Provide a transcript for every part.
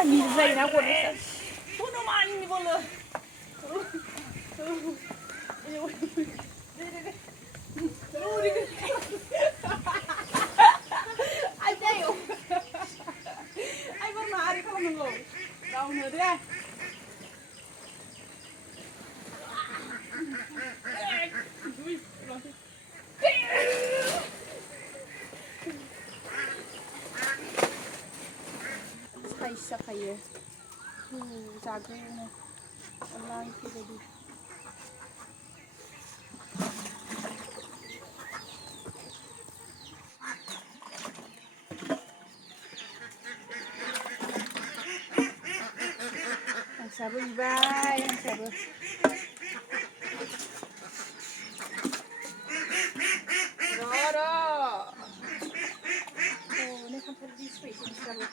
जायोना गद्रेसा हनुमाननि बोलो आइ जायव आइ मा मारै खालामनांगौ गावनो दे साइज जाखायो जागोन अनला ओंख्रि बायदि हांसोआबो बिबाय हांसोआबो र' हनै खान्थाल बिसबायसो नोंस्राबो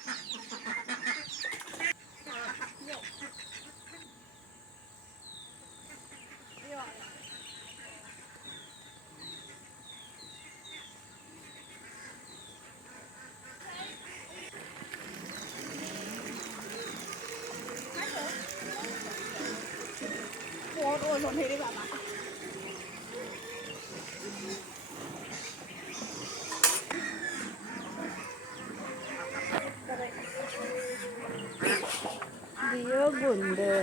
Hei bạn ạ. Dia bunda.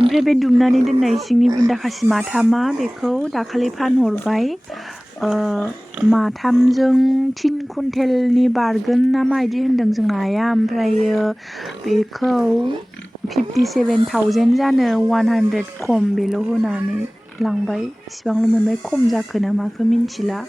ओमफ्राय बे दुमनानै दोननाय सिंनि बुन्दा खासि माथामा बेखौ दाखालि फानहरबाय माथामजों 3 कुइन्टेलनि बारगोन ना मा इदि होनदों जोंना आइया ओमफ्रायो बेखौ 57,000 जानो 100 खम बेल' होनानै लांबाय इसिबांल' मोनबाय खम जाखो ना माखो मिन्थिला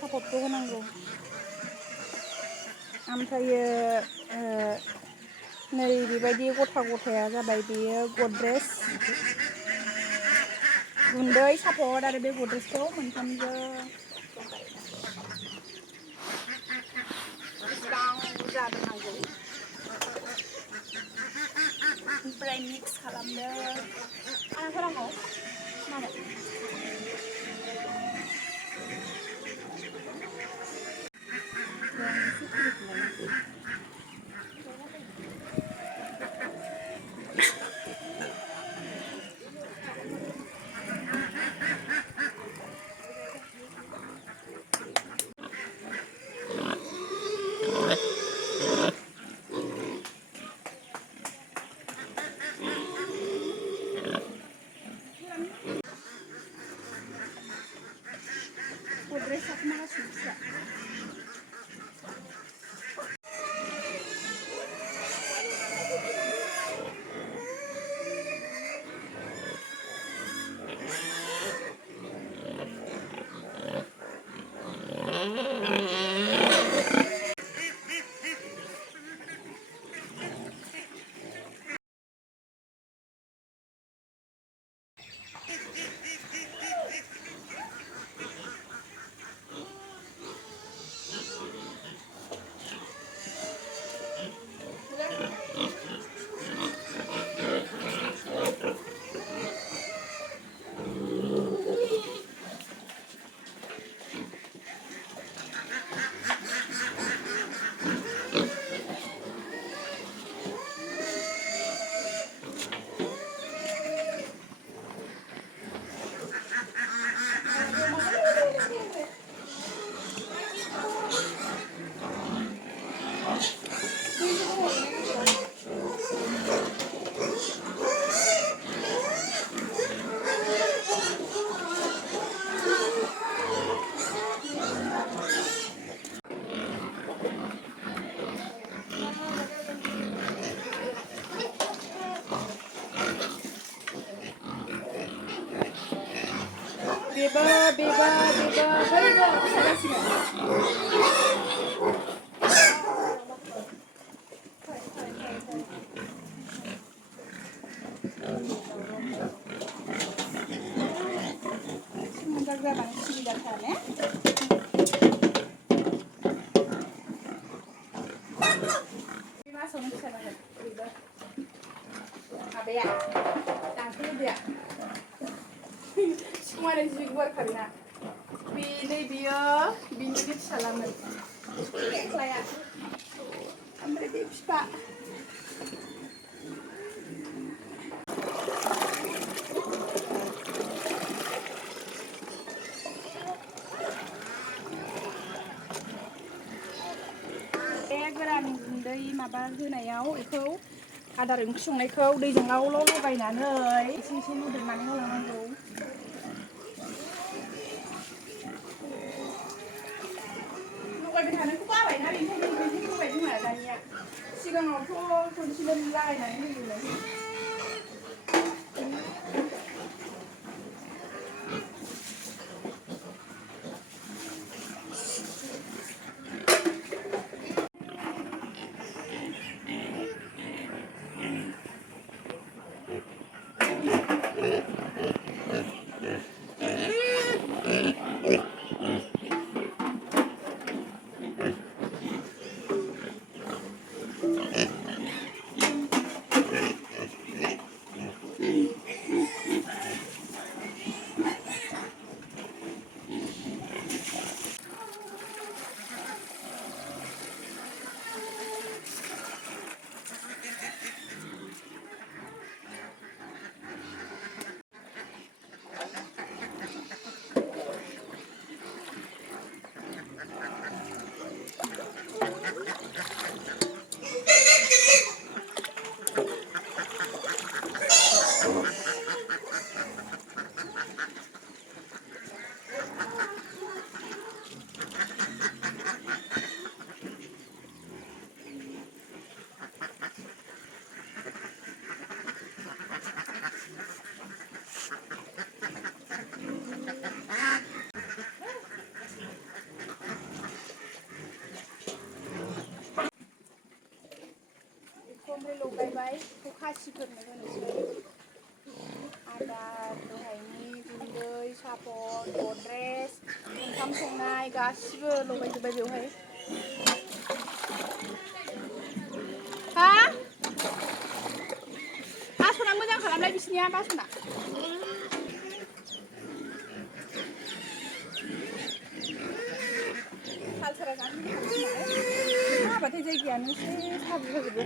सापर्टबो होनांगौ ओमफ्रायो नै बेबायदि गथा गथाया जाबाय बेयो गद्रेज गुन्दै सापर्ट आरो बे गद्रेजखौ मोनथामजों बेसेबां बुरजा दोननांगौ ओमफ्राय मिक्स खालामदो आं होनांगौ मानो बेबो बै दं फिसा जासिगोन मोजां जाबाय सुबिदाथार ने बे मासावनो फिसा जागोन बेबो माबाया दानख'लुदैया सिखुमानो जि गुवार खारोना बियो बिनिनो फिसालामोन खेख्लाया ओमफ्राय बे फिफा गोरान गुन्दै माबा होनायाव बेखौ आदार ओंख्रि संनायखौ दैजों लाव लाव लगायनानै एसे एसे लुदेरनानै होलांनांगौ लगायबाय थानायखौ बाबायना बेनिखायनो बिदि होबाय जोंहा दानिया सिगाङावथ' खनसेल' लागायनानै होयोमोन लगायबाय बेखौ खासिफोरनो होनोसै आदार दहायनि गुन्दै सापन गद्रेज ओंखाम संनाय गासिबो लगायजोब्बाय बेवहाय हा बासना मोजां खालामलाय बिसिनिया बासना कालसारा जानो लुबैखादों हाबाथाय जायगायानो एसे साबो जाजोबो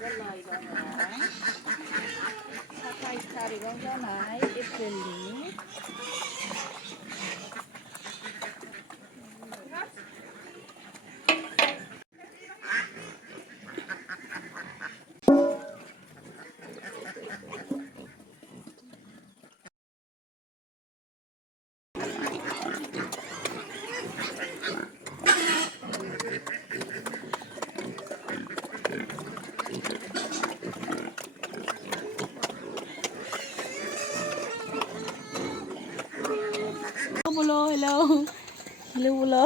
जालाय दङ 27 थारिखआव जानाय एप्रिलनि Hello, hello.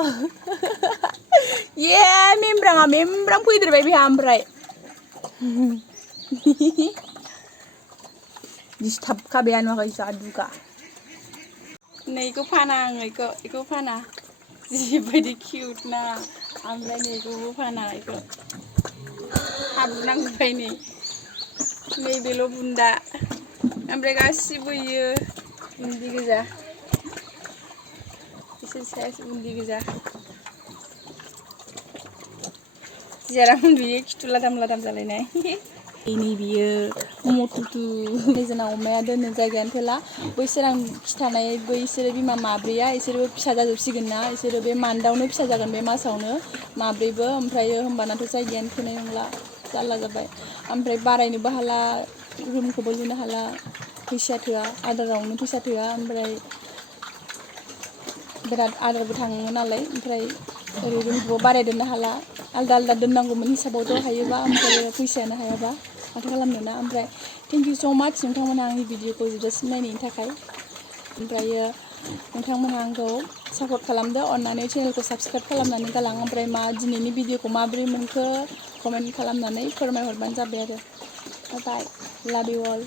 Yeah, membrang fैदेरबाय बेहा ओमफ्राय दिसथाबखाबायानो माखाय जादुगा नैखौ फाना आं इखौ फाना जिबायदि किउट ना ओमफ्राय नैखौबो फाना इखौ हाबनांबाय नैबेल' बुन्दा ओमफ्राय गासिबो इयो बुन्दि गोजा इसोर सायासो बुन्दि गोजा जेराव उन्दुयो खिथु लादाम लादाम जालायनाय ini biyo motutu जोंना अमाया दोननो जायगायानो थोला बैसोर आं खिथानाय बैसोरो बिमा माब्रैया इसोरबो फिसा जाजोबसिगोन ना इसोरो बे मान्दावनो फिसा जागोन बे मासावनो माब्रैबो ओमफ्रायो होमबानाथ' जायगायानो थोनाय नंला जारला जाबाय ओमफ्राय बारायनोबो हाला रुमखौबो लुनो हाला फैसा थोआ आदारावनो फैसा थोआ ओमफ्राय बिराद आदारबो थाङो नालाय ओमफ्राय ओरै रुमखौबो बारायदेरनो हाला आलदा आलदा दोननांगौमोन हिसाबावथ' हायोबा ओमफ्राय फैसायानो हायाबा माथो खालामनो ना ओमफ्राय थेंक इउ स' माच नोंथांमोनहा आंनि भिडिअखौ जोबजासिम नायनायनि थाखाय ओमफ्रायो नोंथांमोनहा आंखौ सापर्ट खालामदो अननानै चेनेलखौ साबस्क्राइब खालामनानै गालां ओमफ्राय दिनैनि भिडिअखौ माबोरै मोनखो कमेन्ट खालामनानै फोरमायहरबानो जाबाय आरो बाय लाभ इउ अल